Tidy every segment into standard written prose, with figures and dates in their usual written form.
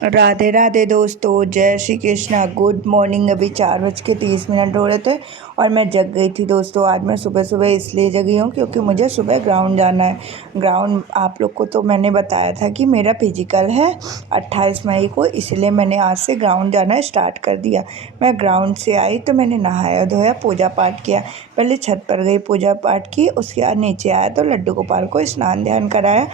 राधे राधे दोस्तों, जय Shri Krishna. Good morning. अभी 4:30 हो रहे थे और मैं जग गई थी दोस्तों। आज मैं सुबह सुबह इसलिए जगी हूँ क्योंकि मुझे सुबह ग्राउंड जाना है। ग्राउंड आप लोग को तो मैंने बताया था कि मेरा फिजिकल है 28 मई को, इसलिए मैंने आज से ग्राउंड जाना स्टार्ट कर दिया। मैं ग्राउंड से आई तो मैंने नहाया धोया, पूजा पाठ किया। पहले छत पर गई, पूजा पाठ की, उसके बाद नीचे आया तो लड्डू गोपाल को स्नान ध्यान कराया।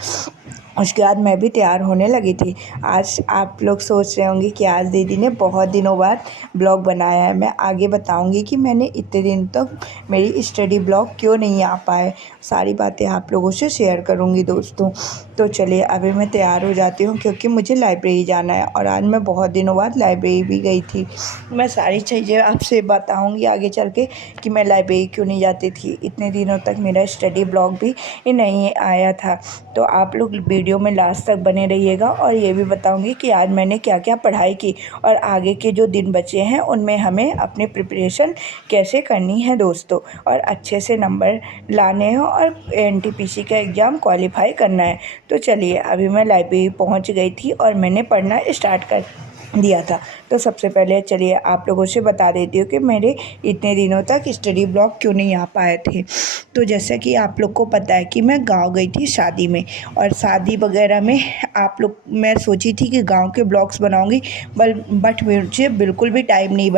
उसके बाद मैं भी तैयार होने लगी थी। आज आप लोग सोच रहे होंगे कि आज दीदी ने बहुत दिनों बाद ब्लॉग बनाया है। मैं आगे बताऊंगी कि मैंने इतने दिन तक मेरी स्टडी ब्लॉग क्यों नहीं आ पाए। सारी बातें आप लोगों से शेयर करूंगी दोस्तों। तो चलिए अभी मैं तैयार हो जाती हूँ क्योंकि मुझे लाइब्रेरी जाना है और आज मैं बहुत दिनों बाद लाइब्रेरी भी गई थी। मैं सारी चीज़ें आपसे बताऊँगी आगे चल के कि मैं लाइब्रेरी क्यों नहीं जाती थी। इतने दिनों तक मेरा स्टडी ब्लॉग भी नहीं आया था। तो आप लोग वीडियो में लास्ट तक बने रहिएगा और ये भी बताऊंगी कि आज मैंने क्या क्या पढ़ाई की और आगे के जो दिन बचे हैं उनमें हमें अपनी प्रिपरेशन कैसे करनी है दोस्तों, और अच्छे से नंबर लाने हैं और एनटीपीसी का एग्ज़ाम क्वालिफाई करना है। तो चलिए अभी मैं लाइब्रेरी पहुंच गई थी और मैंने पढ़ना स्टार्ट कर दिया था। तो सबसे पहले चलिए आप लोगों से बता देती हूँ कि मेरे इतने दिनों तक स्टडी ब्लॉग क्यों नहीं आ पाए थे। तो जैसा कि आप लोग को पता है कि मैं गांव गई थी शादी में, और शादी वगैरह में आप लोग मैं सोची थी कि गांव के ब्लॉग्स बनाऊंगी, बट मुझे बिल्कुल भी टाइम नहीं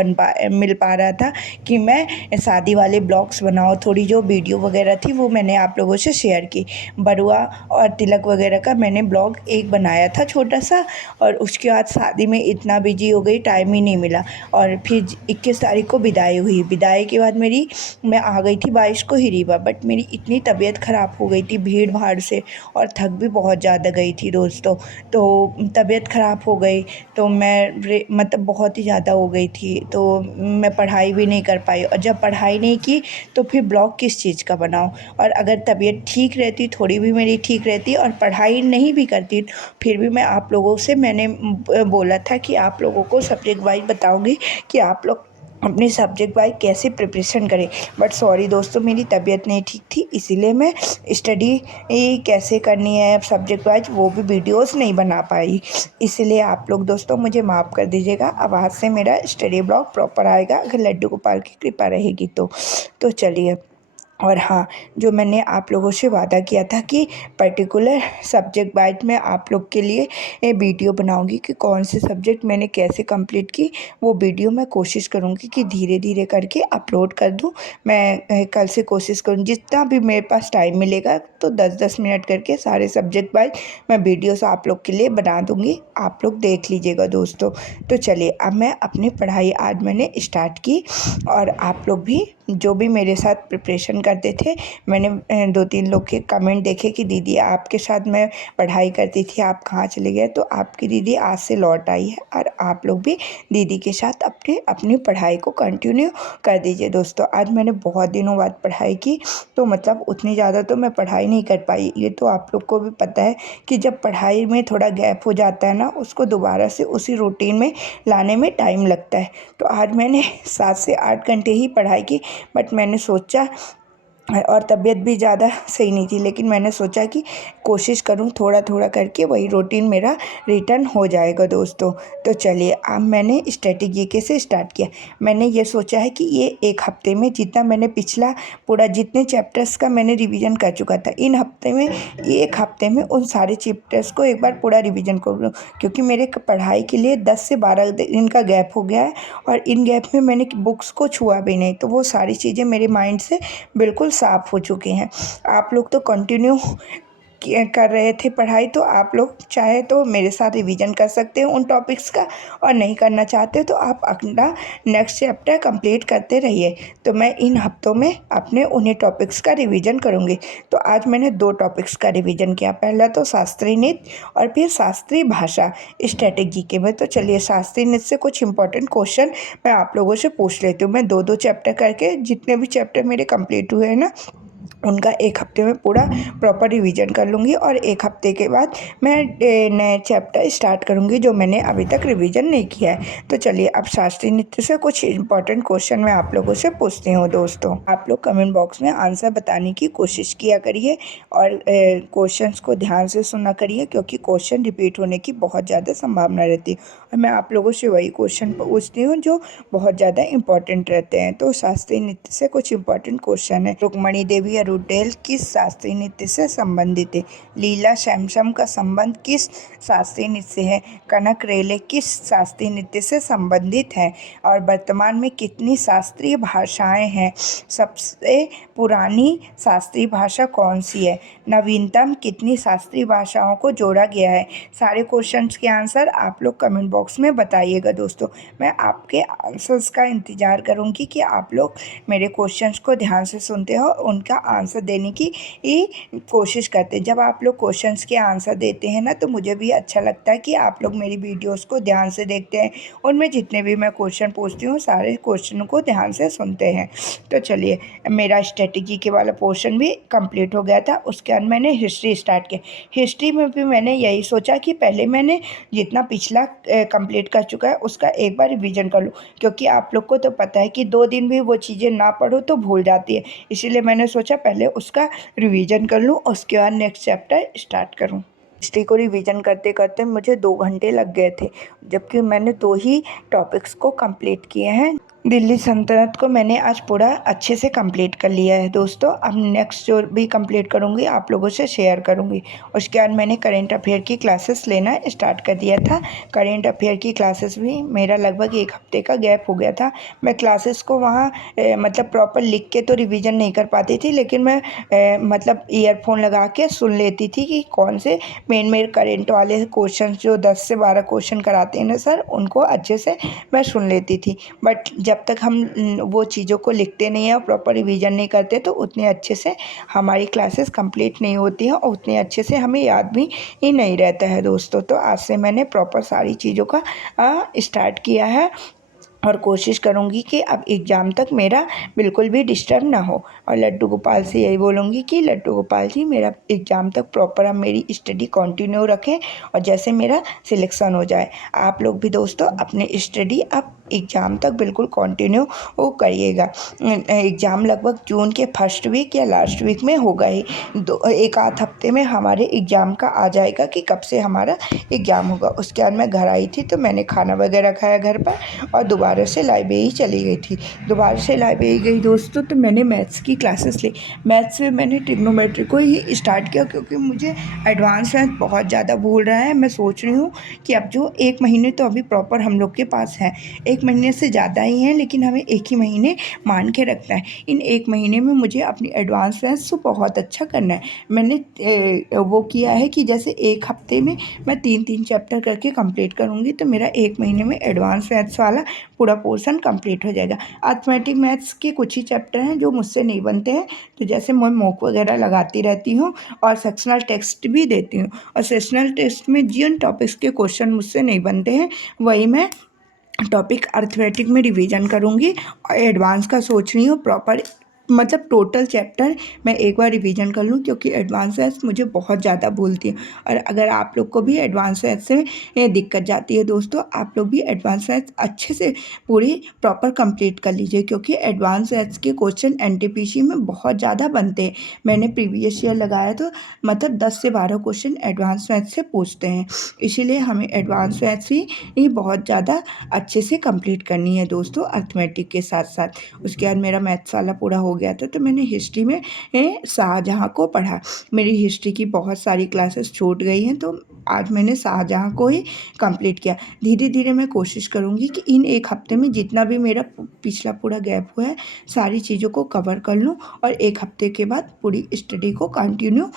मिल पा रहा था कि मैं शादी वाले ब्लॉग्स बनाऊँ। थोड़ी जो वीडियो वगैरह थी वो मैंने आप लोगों से शेयर की। बरुआ और तिलक वगैरह का मैंने ब्लॉग एक बनाया था छोटा सा, और उसके बाद शादी में इतना बिजी हो गई, टाइम ही नहीं मिला। और फिर 21 तारीख को विदाई हुई। विदाई के बाद मैं आ गई थी 22 को ही रीवा, बट मेरी इतनी तबीयत ख़राब हो गई थी भीड़ भाड़ से, और थक भी बहुत ज़्यादा गई थी दोस्तों। तो तबीयत ख़राब हो गई तो मैं मतलब बहुत ही ज़्यादा हो गई थी, तो मैं पढ़ाई भी नहीं कर पाई। और जब पढ़ाई नहीं की तो फिर ब्लॉग किस चीज़ का बनाऊँ। और अगर तबीयत ठीक रहती, थोड़ी भी मेरी ठीक रहती और पढ़ाई नहीं भी करती, फिर भी मैं आप लोगों से मैंने बोला था कि आप लोगों को सब्जेक्ट वाइज बताऊंगी कि आप लोग अपने सब्जेक्ट वाइज कैसे प्रिपरेशन करें। बट सॉरी दोस्तों, मेरी तबीयत नहीं ठीक थी, इसीलिए मैं स्टडी कैसे करनी है सब्जेक्ट वाइज वो भी वीडियोस नहीं बना पाई। इसलिए आप लोग दोस्तों मुझे माफ़ कर दीजिएगा। अब आज से मेरा स्टडी ब्लॉग प्रॉपर आएगा अगर लड्डू गोपाल की कृपा रहेगी तो चलिए। और हाँ, जो मैंने आप लोगों से वादा किया था कि पर्टिकुलर सब्जेक्ट वाइज मैं आप लोग के लिए वीडियो बनाऊंगी कि कौन से सब्जेक्ट मैंने कैसे कंप्लीट की, वो वीडियो मैं कोशिश करूंगी कि धीरे धीरे करके अपलोड कर दूं। मैं कल से कोशिश करूँ जितना भी मेरे पास टाइम मिलेगा तो 10-10 मिनट करके सारे सब्जेक्ट वाइज मैं वीडियोस आप लोग के लिए बना दूँगी। आप लोग देख लीजिएगा दोस्तों। तो चलिए अब मैं अपनी पढ़ाई आज मैंने स्टार्ट की, और आप लोग भी जो भी मेरे साथ प्रिपरेशन करते थे, मैंने 2-3 लोग के कमेंट देखे कि दीदी आपके साथ मैं पढ़ाई करती थी, आप कहाँ चले गए। तो आपकी दीदी आज से लौट आई है और आप लोग भी दीदी के साथ अपनी अपनी पढ़ाई को कंटिन्यू कर दीजिए दोस्तों। आज मैंने बहुत दिनों बाद पढ़ाई की, तो मतलब उतनी ज़्यादा तो मैं पढ़ाई नहीं कर पाई। ये तो आप लोग को भी पता है कि जब पढ़ाई में थोड़ा गैप हो जाता है ना, उसको दोबारा से उसी रूटीन में लाने में टाइम लगता है। तो आज मैंने 7 से 8 घंटे ही पढ़ाई की, बट मैंने सोचा, और तबीयत भी ज़्यादा सही नहीं थी, लेकिन मैंने सोचा कि कोशिश करूं थोड़ा थोड़ा करके वही रूटीन मेरा रिटर्न हो जाएगा दोस्तों। तो चलिए अब मैंने स्ट्रेटेजी के से स्टार्ट किया। मैंने ये सोचा है कि ये एक हफ्ते में जितना मैंने पिछला पूरा जितने चैप्टर्स का मैंने रिवीजन कर चुका था, इन हफ्ते में एक हफ्ते में उन सारे चैप्टर्स को एक बार पूरा रिवीजन कर लूँ, क्योंकि मेरे पढ़ाई के लिए 10 से 12 दिन का गैप हो गया है, और इन गैप में मैंने बुक्स को छुआ भी नहीं, तो वो सारी चीज़ें मेरे माइंड से बिल्कुल साफ़ हो चुके हैं। आप लोग तो कंटिन्यू कर रहे थे पढ़ाई, तो आप लोग चाहे तो मेरे साथ रिवीजन कर सकते हो उन टॉपिक्स का, और नहीं करना चाहते तो आप अपना नेक्स्ट चैप्टर कंप्लीट करते रहिए। तो मैं इन हफ्तों में अपने उन्हीं टॉपिक्स का रिवीजन करूँगी। तो आज मैंने 2 टॉपिक्स का रिवीजन किया, पहला तो शास्त्रीय नृत्य और फिर शास्त्रीय भाषा स्ट्रेटेजी के में। तो चलिए शास्त्रीय नृत्य से कुछ इंपॉर्टेंट क्वेश्चन मैं आप लोगों से पूछ लेती हूँ। मैं 2-2 चैप्टर करके जितने भी चैप्टर मेरे कंप्लीट हुए हैं ना, उनका एक हफ्ते में पूरा प्रॉपर रिवीजन कर लूँगी और एक हफ्ते के बाद मैं नए चैप्टर स्टार्ट करूँगी जो मैंने अभी तक रिवीजन नहीं किया है। तो चलिए अब शास्त्रीय नृत्य से कुछ इंपॉर्टेंट क्वेश्चन मैं आप लोगों से पूछती हूँ दोस्तों। आप लोग कमेंट बॉक्स में आंसर बताने की कोशिश किया करिए और क्वेश्चंस को ध्यान से सुना करिए क्योंकि क्वेश्चन रिपीट होने की बहुत ज़्यादा संभावना रहती है और मैं आप लोगों से वही क्वेश्चन पूछती हूँ जो बहुत ज़्यादा इंपॉर्टेंट रहते हैं। तो शास्त्रीय नृत्य से कुछ इंपॉर्टेंट क्वेश्चन है। रुक्मणी देवी अरुडेल किस शास्त्रीय नृत्य से संबंधित है? लीला सैमसम का संबंध किस शास्त्रीय नृत्य से है? कनक रेले किस शास्त्रीय नृत्य से संबंधित है? और वर्तमान में कितनी शास्त्रीय भाषाएं हैं? सबसे पुरानी शास्त्रीय भाषा कौन सी है? नवीनतम कितनी शास्त्रीय भाषाओं को जोड़ा गया है? सारे क्वेश्चंस के आंसर आप लोग कमेंट बॉक्स में बताइएगा दोस्तों। मैं आपके आंसर्स का इंतज़ार करूंगी कि आप लोग मेरे क्वेश्चंस को ध्यान से सुनते हो, उनका आंसर देने की कोशिश करते हैं। जब आप लोग क्वेश्चंस के आंसर देते हैं ना तो मुझे भी अच्छा लगता है कि आप लोग मेरी वीडियोस को ध्यान से देखते हैं। उनमें जितने भी मैं क्वेश्चन पूछती हूँ सारे क्वेश्चनों को ध्यान से सुनते हैं। तो चलिए मेरा स्ट्रेटजी के वाला पोर्शन भी कंप्लीट हो गया था। उसके बाद मैंने हिस्ट्री स्टार्ट किया। हिस्ट्री में भी मैंने यही सोचा कि पहले मैंने जितना पिछला कंप्लीट कर चुका है उसका एक बार रिवीजन कर लूँ क्योंकि आप लोग को तो पता है कि 2 दिन भी वो चीज़ें ना पढ़ो तो भूल जाती है। इसीलिए मैंने सोचा पहले उसका रिवीजन कर लूँ और उसके बाद नेक्स्ट चैप्टर स्टार्ट करूँ। हिस्ट्री को रिवीजन करते करते मुझे 2 घंटे लग गए थे जबकि मैंने 2 ही टॉपिक्स को कंप्लीट किए हैं। दिल्ली सल्तनत को मैंने आज पूरा अच्छे से कंप्लीट कर लिया है दोस्तों। अब नेक्स्ट जो भी कंप्लीट करूँगी आप लोगों से शेयर करूँगी। उसके बाद मैंने करेंट अफेयर की क्लासेस लेना स्टार्ट कर दिया था। करेंट अफेयर की क्लासेस भी मेरा लगभग 1 हफ्ते का गैप हो गया था। मैं क्लासेस को वहाँ मतलब प्रॉपर लिख के तो रिवीजन नहीं कर पाती थी लेकिन मैं मतलब ईयरफोन लगा के सुन लेती थी कि कौन से मेन करेंट वाले क्वेश्चन जो 10 से 12 क्वेश्चन कराते हैं ना सर उनको अच्छे से मैं सुन लेती थी। बट जब तक हम वो चीज़ों को लिखते नहीं हैं और प्रॉपर रिवीजन नहीं करते तो उतने अच्छे से हमारी क्लासेस कंप्लीट नहीं होती हैं और उतने अच्छे से हमें याद भी ही नहीं रहता है दोस्तों। तो आज से मैंने प्रॉपर सारी चीज़ों का स्टार्ट किया है और कोशिश करूँगी कि अब एग्ज़ाम तक मेरा बिल्कुल भी डिस्टर्ब ना हो। और लड्डू गोपाल से यही बोलूँगी कि लड्डू गोपाल जी मेरा एग्ज़ाम तक प्रॉपर आप मेरी स्टडी कंटिन्यू रखें और जैसे मेरा सिलेक्शन हो जाए आप लोग भी दोस्तों अपने स्टडी अब एग्ज़ाम तक बिल्कुल कंटिन्यू वो करिएगा। एग्ज़ाम लगभग जून के फर्स्ट वीक या लास्ट वीक में होगा ही। एक आध हफ्ते में हमारे एग्ज़ाम का आ जाएगा कि कब से हमारा एग्ज़ाम होगा। उसके बाद मैं घर आई थी तो मैंने खाना वगैरह खाया घर पर और दोबारा से लाइब्रेरी चली गई थी। दोबारा से लाइब्रेरी गई दोस्तों तो मैंने मैथ्स की क्लासेस ली। मैथ्स में मैंने ट्रिग्नोमेट्री को ही स्टार्ट किया क्योंकि मुझे एडवांस मैथ बहुत ज़्यादा भूल रहा है। मैं सोच रही हूँ कि अब जो 1 महीने तो अभी प्रॉपर हम लोग के पास है, 1 महीने से ज़्यादा ही है लेकिन हमें 1 ही महीने मान के रखना है। इन 1 महीने में मुझे अपनी एडवांस मैथ्स को बहुत अच्छा करना है। मैंने वो किया है कि जैसे 1 हफ्ते में मैं 3-3 चैप्टर करके कंप्लीट करूँगी तो मेरा 1 महीने में एडवांस मैथ्स वाला पूरा पोर्शन कंप्लीट हो जाएगा। अर्थमेटिक मैथ्स के कुछ ही चैप्टर हैं जो मुझसे नहीं बनते हैं तो जैसे मैं मॉक वगैरह लगाती रहती हूँ और सेक्शनल टेस्ट भी देती हूँ और सेक्शनल टेस्ट में जिन टॉपिक्स के क्वेश्चन मुझसे नहीं बनते हैं वही मैं टॉपिक अर्थमेटिक में रिवीजन करूँगी और एडवांस का सोच रही हूँ प्रॉपर मतलब टोटल चैप्टर मैं एक बार रिवीजन कर लूँ क्योंकि एडवांस मैथ्स मुझे बहुत ज़्यादा भूलती है। और अगर आप लोग को भी एडवांस मैथ्स से दिक्कत जाती है दोस्तों आप लोग भी एडवांस मैथ्स अच्छे से पूरी प्रॉपर कंप्लीट कर लीजिए क्योंकि एडवांस मैथ्स के क्वेश्चन एनटीपीसी में बहुत ज़्यादा बनते हैं। मैंने प्रीवियस ईयर लगाया तो मतलब 10 से 12 क्वेश्चन एडवांस मैथ्स से पूछते हैं। इसीलिए हमें एडवांस मैथ्स ही बहुत ज़्यादा अच्छे से कंप्लीट करनी है दोस्तों अर्थमेटिक के साथ साथ। उसके बाद मेरा मैथ्स वाला पूरा हो गया था तो मैंने हिस्ट्री में शाहजहाँ को पढ़ा। मेरी हिस्ट्री की बहुत सारी क्लासेस छूट गई हैं तो आज मैंने शाहजहाँ को ही कंप्लीट किया। धीरे धीरे मैं कोशिश करूँगी कि इन 1 हफ्ते में जितना भी मेरा पिछला पूरा गैप हुआ है सारी चीज़ों को कवर कर लूँ और 1 हफ्ते के बाद पूरी स्टडी को कंटिन्यू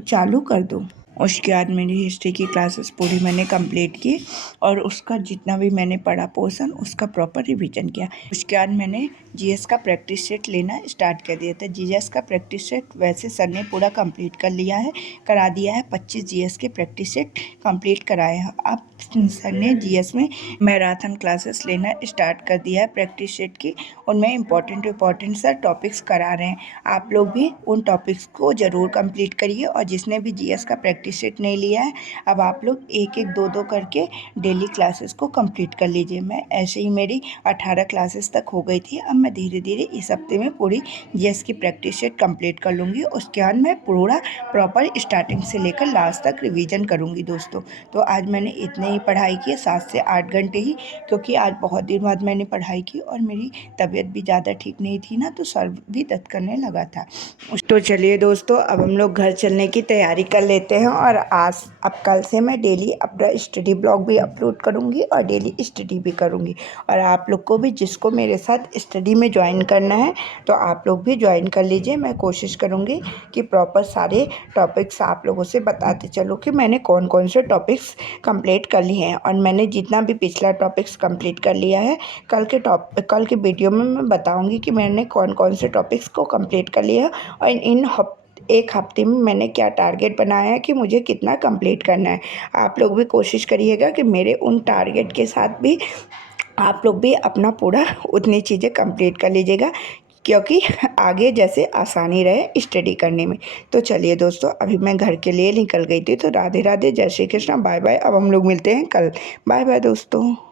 चालू कर दूँ। उसके बाद मेरी हिस्ट्री की क्लासेस पूरी मैंने कंप्लीट की और उसका जितना भी मैंने पढ़ा पोर्शन उसका प्रॉपर रिवीजन किया। उसके बाद मैंने जीएस का प्रैक्टिस सेट लेना स्टार्ट कर दिया था। जीएस का प्रैक्टिस सेट वैसे सर ने पूरा कंप्लीट कर लिया है, करा दिया है। 25 जीएस के प्रैक्टिस सेट कंप्लीट कराए हैं। अब सर ने जीएस में मैराथन क्लासेस लेना स्टार्ट कर दिया है प्रैक्टिस सेट की। उनमें इम्पॉर्टेंट सर टॉपिक्स करा रहे हैं। आप लोग भी उन टॉपिक्स को ज़रूर कंप्लीट करिए। और जिसने भी जीएस का प्रैक्टिस सेट नहीं लिया है, अब आप लोग एक एक दो करके डेली क्लासेस को कंप्लीट कर लीजिए। मैं ऐसे ही मेरी 18 क्लासेस तक हो गई थी। अब मैं धीरे धीरे इस हफ्ते में पूरी जीएस की प्रैक्टिस सेट कंप्लीट कर लूँगी। उसके बाद मैं पूरा प्रॉपर स्टार्टिंग से लेकर लास्ट तक रिवीजन करूँगी दोस्तों। तो आज मैंने इतने ही पढ़ाई की, 7 से 8 घंटे ही, क्योंकि आज बहुत दिन बाद मैंने पढ़ाई की और मेरी तबीयत भी ज़्यादा ठीक नहीं थी ना, तो सर भी दर्द करने लगा था। तो चलिए दोस्तों, अब हम लोग घर चलने की तैयारी कर लेते हैं। और आज अब कल से मैं डेली अपना स्टडी ब्लॉग भी अपलोड करूँगी और डेली स्टडी भी करूँगी। और आप लोग को भी, जिसको मेरे साथ स्टडी में ज्वाइन करना है, तो आप लोग भी ज्वाइन कर लीजिए। मैं कोशिश करूँगी कि प्रॉपर सारे टॉपिक्स आप लोगों से बताते चलो कि मैंने कौन कौन से टॉपिक्स कंप्लीट कर लिए हैं। और मैंने जितना भी पिछला टॉपिक्स कंप्लीट कर लिया है, कल के वीडियो में मैं बताऊंगी कि मैंने कौन कौन से टॉपिक्स को कंप्लीट कर लिया और एक हफ्ते में मैंने क्या टारगेट बनाया है कि मुझे कितना कंप्लीट करना है। आप लोग भी कोशिश करिएगा कि मेरे उन टारगेट के साथ भी आप लोग भी अपना पूरा उतनी चीज़ें कंप्लीट कर लीजिएगा, क्योंकि आगे जैसे आसानी रहे स्टडी करने में। तो चलिए दोस्तों, अभी मैं घर के लिए निकल गई थी। तो राधे राधे, जय श्री कृष्णा, बाय बाय। अब हम लोग मिलते हैं कल। बाय बाय दोस्तों।